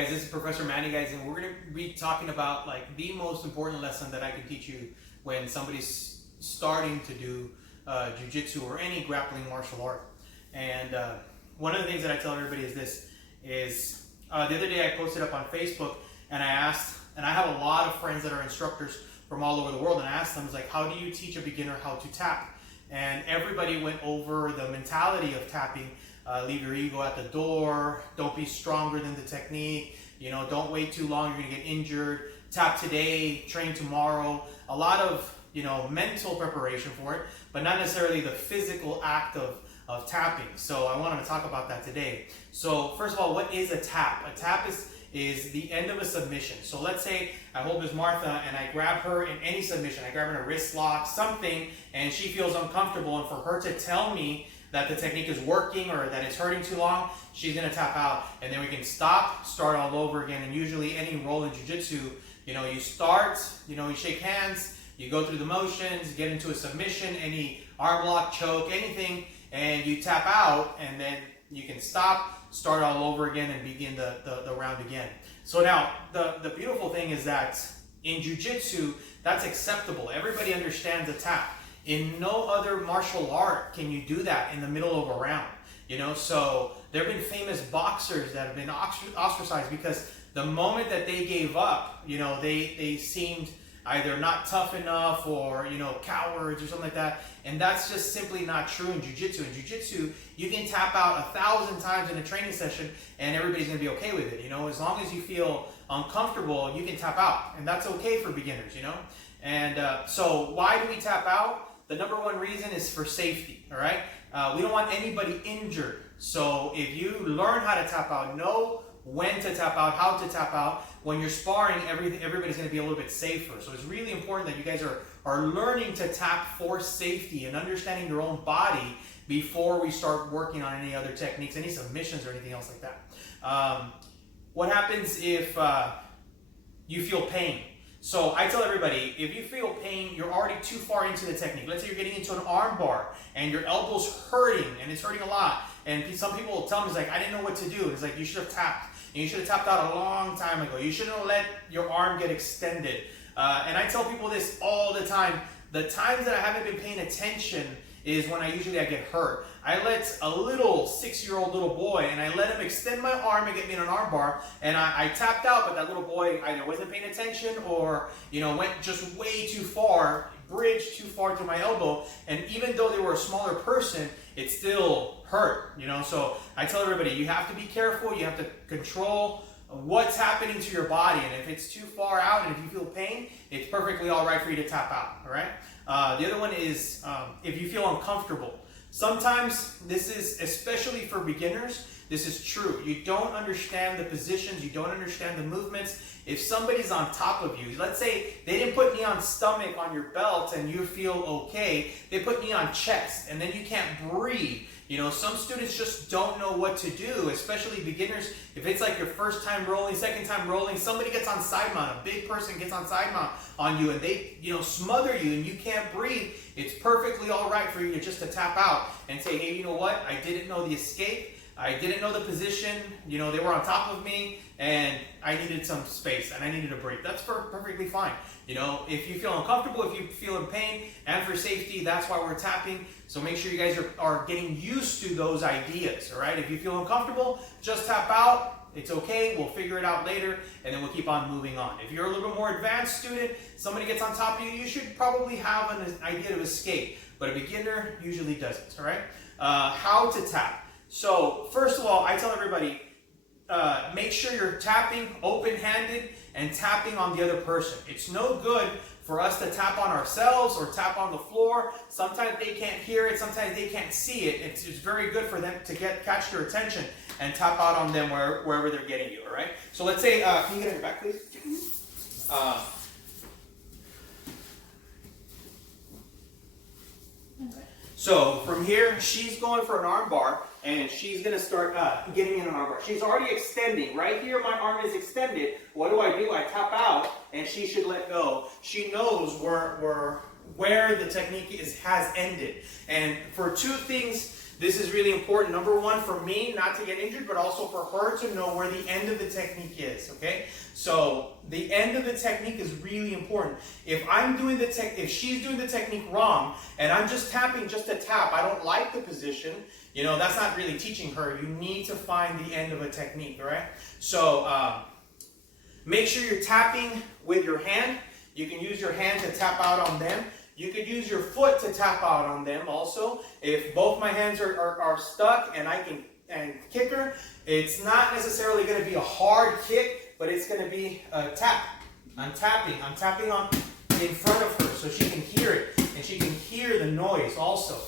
guys, this is Professor Manny, guys, and we're going to be talking about like the most important lesson that I can teach you when somebody's starting to do jiu-jitsu or any grappling martial art. And one of the things that I tell everybody is this, is the other day I posted up on Facebook and I asked, and I have a lot of friends that are instructors from all over the world, and I asked them, like, how do you teach a beginner how to tap? And everybody went over the mentality of tapping. Leave your ego at the door, don't be stronger than the technique, you know, don't wait too long, you're gonna get injured, tap today, train tomorrow. A lot of, you know, mental preparation for it, but not necessarily the physical act of tapping. So I wanted to talk about that today. So first of all, what is a tap? A tap is the end of a submission. So let's say I hold Ms. Martha and I grab her in any submission. I grab her in a wrist lock, something, and she feels uncomfortable, and for her to tell me that the technique is working or that it's hurting too long, she's gonna tap out, and then we can start all over again. And usually any role in jiu-jitsu, you know, you start, you know, you shake hands, you go through the motions, get into a submission, any arm lock, choke, anything, and you tap out, and then you can start all over again and begin the round again. So now, the beautiful thing is that in jiu-jitsu, that's acceptable. Everybody understands a tap. In no other martial art can you do that in the middle of a round, you know. So there have been famous boxers that have been ostracized because the moment that they gave up, you know, they seemed either not tough enough or, you know, cowards or something like that. And that's just simply not true in jiu-jitsu. In jiu-jitsu, you can tap out 1,000 times in a training session and everybody's gonna be okay with it, you know. As long as you feel uncomfortable, you can tap out, and that's okay for beginners, you know. And so why do we tap out? The number one reason is for safety, all right? We don't want anybody injured. So if you learn how to tap out, know when to tap out, how to tap out, when you're sparring, everybody's gonna be a little bit safer. So it's really important that you guys are learning to tap for safety and understanding your own body before we start working on any other techniques, any submissions or anything else like that. What happens if you feel pain? So I tell everybody, if you feel pain, you're already too far into the technique. Let's say you're getting into an arm bar and your elbow's hurting and it's hurting a lot. And some people will tell me, it's like, I didn't know what to do. It's like, you should have tapped. And you should have tapped out a long time ago. You shouldn't have let your arm get extended. And I tell people this all the time. The times that I haven't been paying attention is when I get hurt. I let a little 6-year-old little boy, and I let him extend my arm and get me in an arm bar, and I tapped out, but that little boy either wasn't paying attention or, you know, went just way too far, bridged too far to my elbow, and even though they were a smaller person, it still hurt, you know. So I tell everybody, you have to be careful, you have to control what's happening to your body, and if it's too far out and if you feel pain, it's perfectly all right for you to tap out, all right? The other one is if you feel uncomfortable. Sometimes this is, especially for beginners, this is true. You don't understand the positions, you don't understand the movements. If somebody's on top of you, let's say they didn't put knee on stomach on your belt and you feel okay, they put knee on chest and then you can't breathe. You know, some students just don't know what to do, especially beginners. If it's like your first time rolling, second time rolling, somebody gets on side mount, a big person gets on side mount on you and they, you know, smother you and you can't breathe, it's perfectly all right for you to just to tap out and say, hey, you know what? I didn't know the escape. I didn't know the position. You know, they were on top of me and I needed some space and I needed a break. That's perfectly fine. You know, if you feel uncomfortable, if you feel in pain, and for safety, that's why we're tapping. So make sure you guys are getting used to those ideas, all right? If you feel uncomfortable, just tap out. It's okay, we'll figure it out later, and then we'll keep on moving on. If you're a little bit more advanced student, somebody gets on top of you, you should probably have an idea to escape, but a beginner usually doesn't, all right? How to tap. So first of all, I tell everybody, make sure you're tapping open-handed and tapping on the other person. It's no good for us to tap on ourselves or tap on the floor. Sometimes they can't hear it, sometimes they can't see it. It's very good for them to catch your attention and tap out on them wherever they're getting you, all right? So let's say, can you get on your back, please? So from here, she's going for an arm bar, and she's going to start getting in an arm bar. She's already extending. Right here, my arm is extended. What do? I tap out, and she should let go. She knows where the technique has ended. And for two things This is really important. Number one, for me not to get injured, but also for her to know where the end of the technique is, okay? So the end of the technique is really important. If I'm doing if she's doing the technique wrong and I'm just tapping just to tap, I don't like the position, you know, that's not really teaching her. You need to find the end of a technique, all right? So make sure you're tapping with your hand. You can use your hand to tap out on them. You could use your foot to tap out on them also. If both my hands are stuck and I can kick her, it's not necessarily going to be a hard kick, but it's going to be a tap. I'm tapping on in front of her so she can hear it and she can hear the noise also.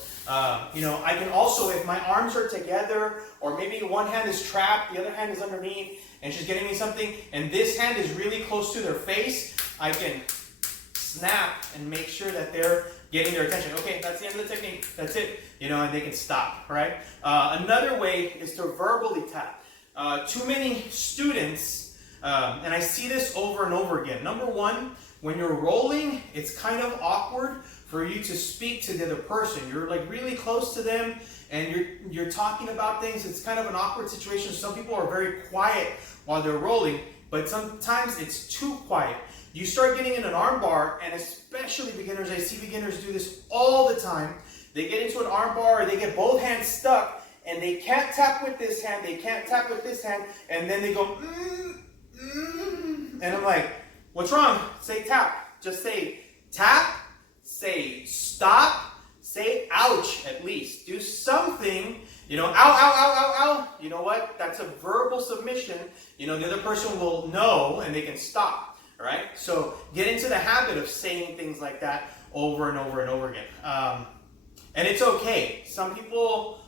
You know, I can also, if my arms are together or maybe one hand is trapped, the other hand is underneath and she's getting me something and this hand is really close to their face, I can snap and make sure that they're getting their attention. Okay, that's the end of the technique. That's it. You know, and they can stop, right? Another way is to verbally tap. Too many students, and I see this over and over again. Number one, when you're rolling, it's kind of awkward for you to speak to the other person. You're like really close to them and you're talking about things. It's kind of an awkward situation. Some people are very quiet while they're rolling, but sometimes it's too quiet. You start getting in an arm bar, and especially beginners, I see beginners do this all the time. They get into an arm bar, or they get both hands stuck, and they can't tap with this hand, they can't tap with this hand, and then they go, and I'm like, what's wrong? Say tap. Just say tap, say stop, say ouch at least. Do something, you know, ow, ow, ow, ow, ow. You know what? That's a verbal submission. You know, the other person will know, and they can stop. All right, so get into the habit of saying things like that over and over and over again, and it's okay. Some people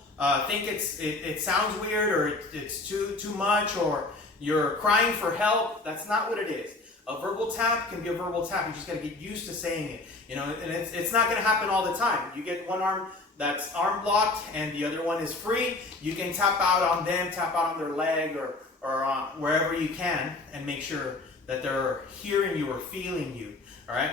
think it sounds weird or it's too much or you're crying for help. That's not what it is. A verbal tap can be a verbal tap. You just got to get used to saying it. You know, and it's not going to happen all the time. You get one arm that's arm blocked and the other one is free. You can tap out on them, tap out on their leg or wherever you can, and make sure that they're hearing you or feeling you, all right?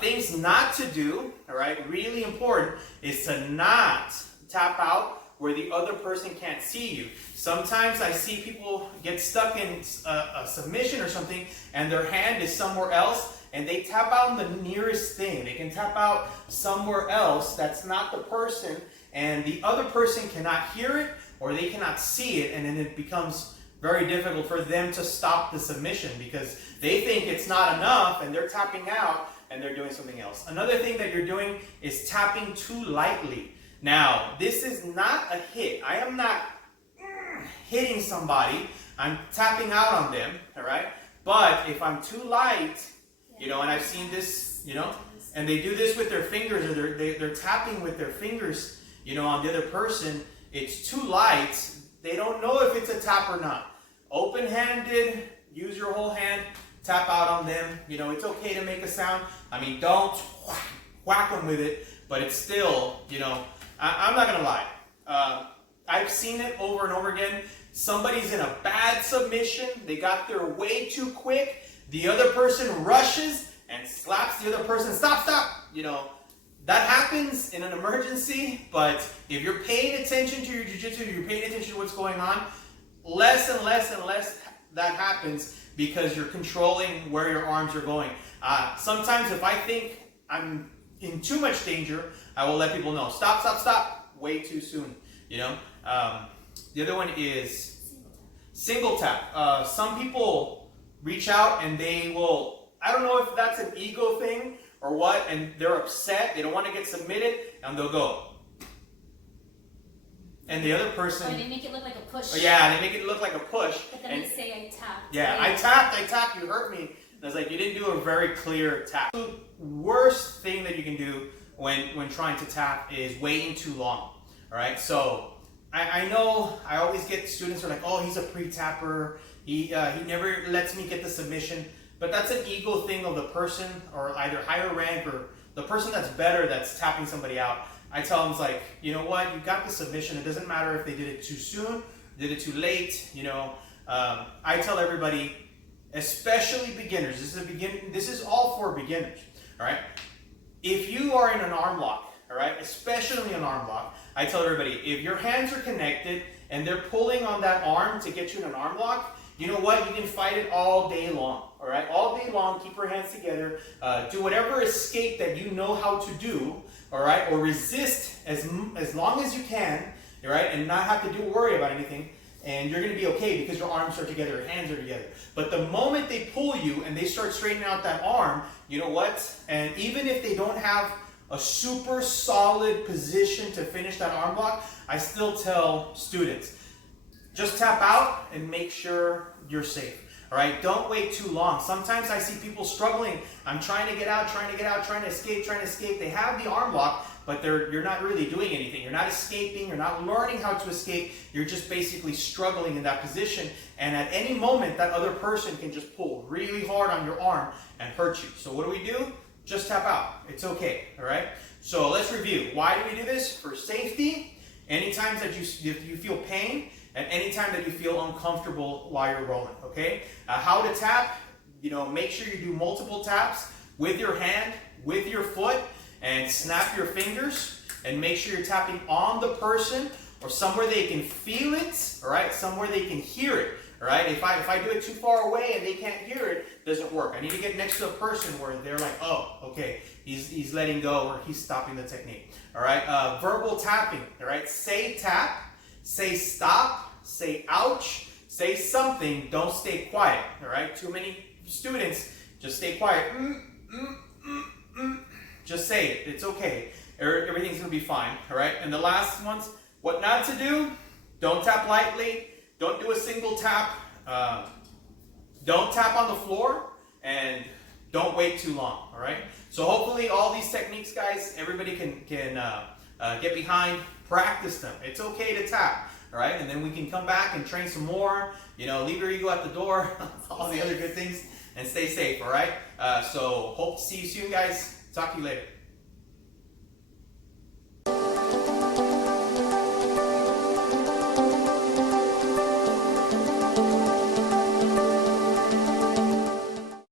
Things not to do, all right, really important, is to not tap out where the other person can't see you. Sometimes I see people get stuck in a submission or something, and their hand is somewhere else, and they tap out on the nearest thing. They can tap out somewhere else that's not the person, and the other person cannot hear it, or they cannot see it, and then it becomes very difficult for them to stop the submission because they think it's not enough and they're tapping out and they're doing something else. Another thing that you're doing is tapping too lightly. Now, this is not a hit. I am not hitting somebody. I'm tapping out on them, all right? But if I'm too light, you know, and I've seen this, you know, and they do this with their fingers or they're tapping with their fingers, you know, on the other person, it's too light. They don't know if it's a tap or not. Open-handed, use your whole hand, tap out on them. You know, it's okay to make a sound. I mean, don't whack them with it, but it's still, you know, I'm not going to lie. I've seen it over and over again. Somebody's in a bad submission. They got there way too quick. The other person rushes and slaps the other person. Stop, stop. You know, that happens in an emergency, but if you're paying attention to your jiu-jitsu, you're paying attention to what's going on, less and less and less that happens because you're controlling where your arms are going. Sometimes if I think I'm in too much danger, I will let people know, stop, stop, stop, way too soon, you know. The other one is single tap. Some people reach out and they will, I don't know if that's an ego thing or what, and they're upset, they don't want to get submitted, and they'll go. And the other person... Or they make it look like a push. Yeah, they make it look like a push. But then they say, I tapped. Yeah, I tapped, you hurt me. And I was like, you didn't do a very clear tap. The worst thing that you can do when trying to tap is waiting too long. All right, so I know I always get students who are like, oh, he's a pre-tapper. He never lets me get the submission. But that's an ego thing of the person, or either higher rank or the person that's better that's tapping somebody out. I tell them, it's like, you know what, you got the submission. It doesn't matter if they did it too soon, did it too late, you know. I tell everybody, especially beginners, this is all for beginners, all right? If you are in an arm lock, all right, especially an arm lock, I tell everybody, if your hands are connected and they're pulling on that arm to get you in an arm lock, you know what? You can fight it all day long, all right? All day long, keep your hands together. Do whatever escape that you know how to do, all right? Or resist as long as you can, all right? And not have to worry about anything. And you're going to be okay because your arms are together, your hands are together. But the moment they pull you and they start straightening out that arm, you know what? And even if they don't have a super solid position to finish that arm lock, I still tell students, just tap out and make sure you're safe. All right, don't wait too long. Sometimes I see people struggling. I'm trying to get out, trying to escape. They have the arm lock, but you're not really doing anything. You're not escaping. You're not learning how to escape. You're just basically struggling in that position. And at any moment, that other person can just pull really hard on your arm and hurt you. So what do? Just tap out. It's okay, all right? So let's review. Why do we do this? For safety, anytime that you feel pain, and anytime that you feel uncomfortable while you're rolling, okay? How to tap, make sure you do multiple taps with your hand, with your foot, and snap your fingers, and make sure you're tapping on the person or somewhere they can feel it, all right? Somewhere they can hear it, all right? If I do it too far away and they can't hear it, it doesn't work. I need to get next to a person where they're like, oh, okay, he's letting go or he's stopping the technique, all right? Verbal tapping, all right? Say tap, say stop, say ouch, say something, don't stay quiet, all right? Too many students just stay quiet. Just say it, it's okay. Everything's gonna be fine, all right? And the last ones, what not to do, don't tap lightly, don't do a single tap, don't tap on the floor, and don't wait too long, all right? So hopefully all these techniques, guys, everybody can get behind, practice them. It's okay to tap, all right? And then we can come back and train some more, leave your ego at the door, all the other good things, and stay safe, all right? So hope to see you soon, guys. Talk to you later.